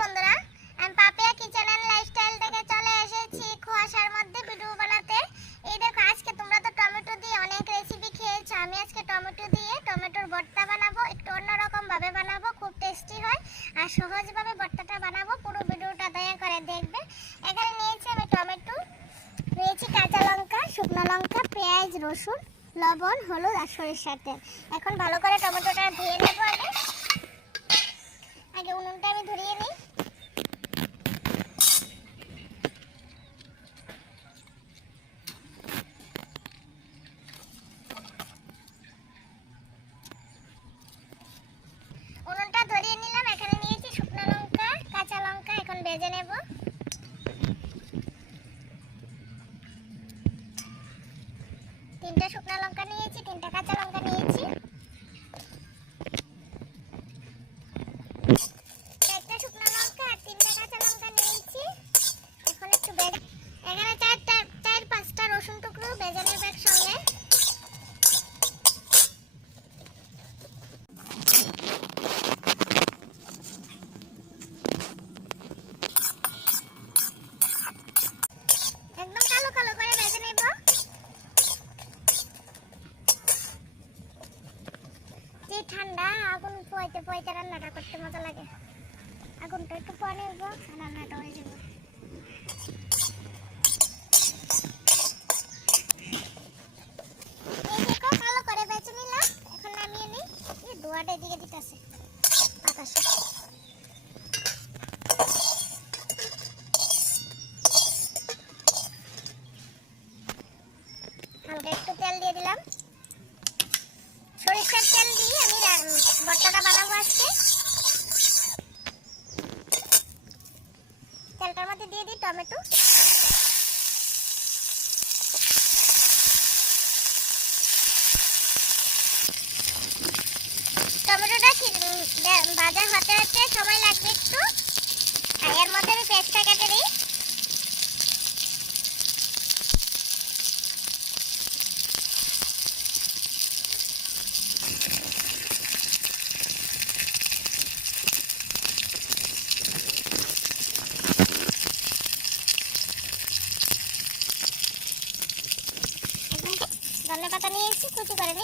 বন্ধুরা। আমি Papiya kitchen lifestyle থেকে চলে এসেছি কুয়াশার মধ্যে ভিডিও বানাতে। এই দেখো, আজকে তোমরা তো টমেটো দিয়ে অনেক রেসিপি খেয়েছো। আমি আজকে টমেটো দিয়ে টমেটোর ভর্তা বানাবো, একটু অন্যরকম ভাবে বানাবো, খুব টেস্টি হয়। আর সহজভাবে ভর্তাটা বানাবো, পুরো ভিডিওটা দয়া করে দেখবে। এখানে নিয়েছি আমি টমেটো, নিয়েছি কাঁচা লঙ্কা, শুকনো লঙ্কা, পেঁয়াজ, রসুন, লবণ, হলুদ আর সরিষার তেল। এখন ভালো করে টমেটোটা ধুয়ে নেব আগে আগে উনুনটা আমি ধরিয়ে নিই। উনুনটা ধরিয়ে নিলাম, এখানে নিয়েছি শুকনো লঙ্কা, কাঁচা লঙ্কা, এখন ভেজে নেব। তিনটা শুকনো লঙ্কা নিয়েছি, তিনটা কাঁচা লঙ্কা নিয়েছি। পোয়াইতে রান্নাটা করতে মজা লাগে। আগুনটা একটু পরে নেব রান্নাটা হয়ে যাবে। ধোয়াটা এদিকে দিতেছে। বাতাসে হালকা একটু তেল দিয়ে দিলাম সরিষার তেল দিয়ে আমি রা- ভর্তাটা বানাবো আজকে তেলটার মধ্যে দিয়ে দিই টমেটো। টমেটোটা ভাজা হতে হতে সময় লাগবে একটু। এর মধ্যে আমি পেস্টটা কেটে দিই ধনে পাতা নিয়েছি কুচি করে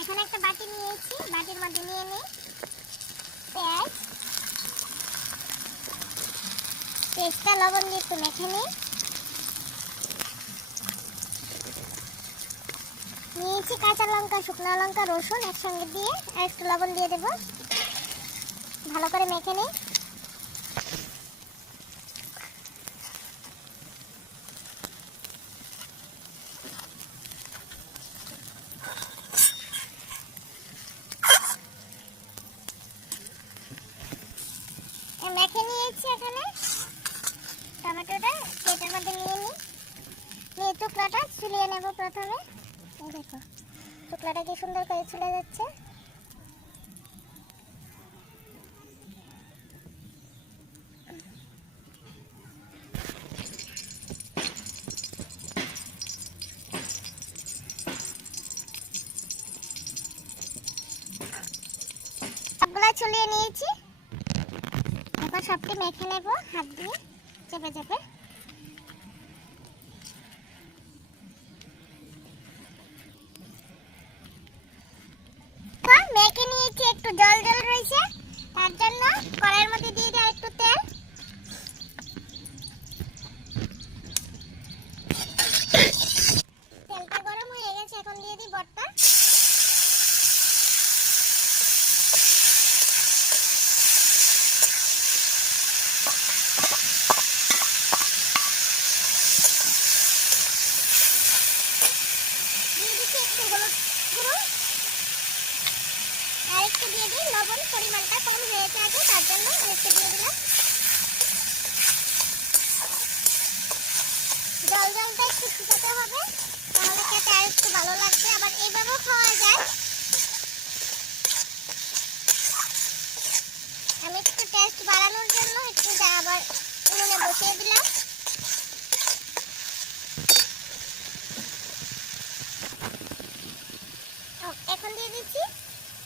এখন একটা বাটি নিয়েছি বাটির মধ্যে নিয়ে নিই পেঁয়াজ পেঁয়াজটা লবণ দিয়ে একটু মেখে নিই। নিয়েছি কাঁচা লঙ্কা, শুকনো লঙ্কা, রসুন একসঙ্গে দিয়ে আর একটু লবণ দিয়ে দেবো। ভালো করে মেখে নিই এই মেখে নিয়েছি এখানে টমেটোটা প্লেটের মধ্যে নিয়ে নিই নিয়ে টুকরাটা ছুলিয়ে নেব প্রথমে। এই দেখো টুকরাটা কি সুন্দর করে ছুলে যাচ্ছে। ছুলিয়ে নিয়েছি। এখন সবটি মেখে নেব, হাত দিয়ে চেপে চেপে এখন মেখে নিয়েছি একটু জল জল রয়েছে তার জন্য কড়াইয়ের মধ্যে দিয়ে দিই একটু তেল তেলটা গরম হয়ে গেছে এখন দিয়ে দিই বটটা দিয়ে দিচ্ছি একটু হলুদ গুঁড়ো আর একটু দিয়ে দিই। লবণ পরিমাণটা কম হয়েছে আগে, তার জন্য আরেকটু দিয়ে দিলাম। জল জলটা একটু শুকাতে হবে, তাহলে খেতে আর একটু ভালো লাগবে। আবার এইভাবেও খাওয়া যায় আমি একটু টেস্ট বাড়ানোর জন্য একটু যা আবার উনুনে বসিয়ে দিলাম ও, এখন দিয়ে দিচ্ছি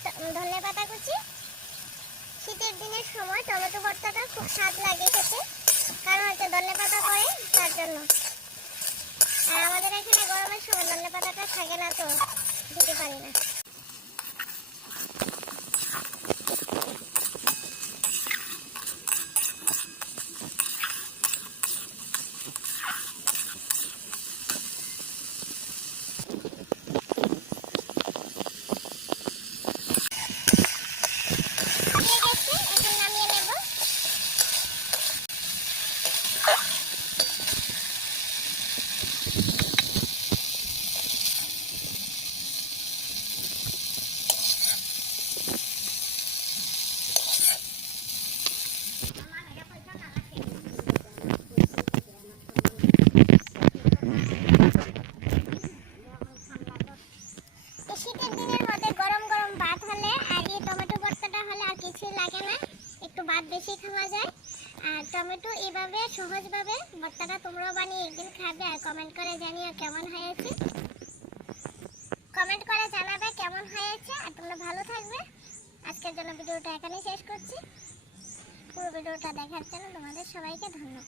ট- ধনে পাতা কুচি শীতের দিনের সময় টমেটো ভর্তাটা খুব স্বাদ লাগে খেতে, কারণ হচ্ছে ধনে পাতা করে তার জন্য। আর আমাদের এখানে গরমের সময় ধনে পাতাটা থাকে না তো, দিতে পারি না দিয়ে গেছে এখন নামিয়ে নেব এই শীতের দিনের মধ্যে গরম গরম ভাত হলে আর এই টমেটো ভর্তাটা হলে আর কিছুই লাগে না, একটু ভাত বেশি খাওয়া যায়। আর টমেটো এভাবে সহজভাবে ভর্তাটা তোমরাও বানিয়ে একদিন খাবে আর কমেন্ট করে জানিও কেমন হয়েছে। কমেন্ট করে জানাবে কেমন হয়েছে আর তোমরা ভালো থাকবে। আজকের জন্য ভিডিওটা এখানেই শেষ করছি। পুরো ভিডিওটা দেখার জন্য তোমাদের সবাইকে ধন্যবাদ।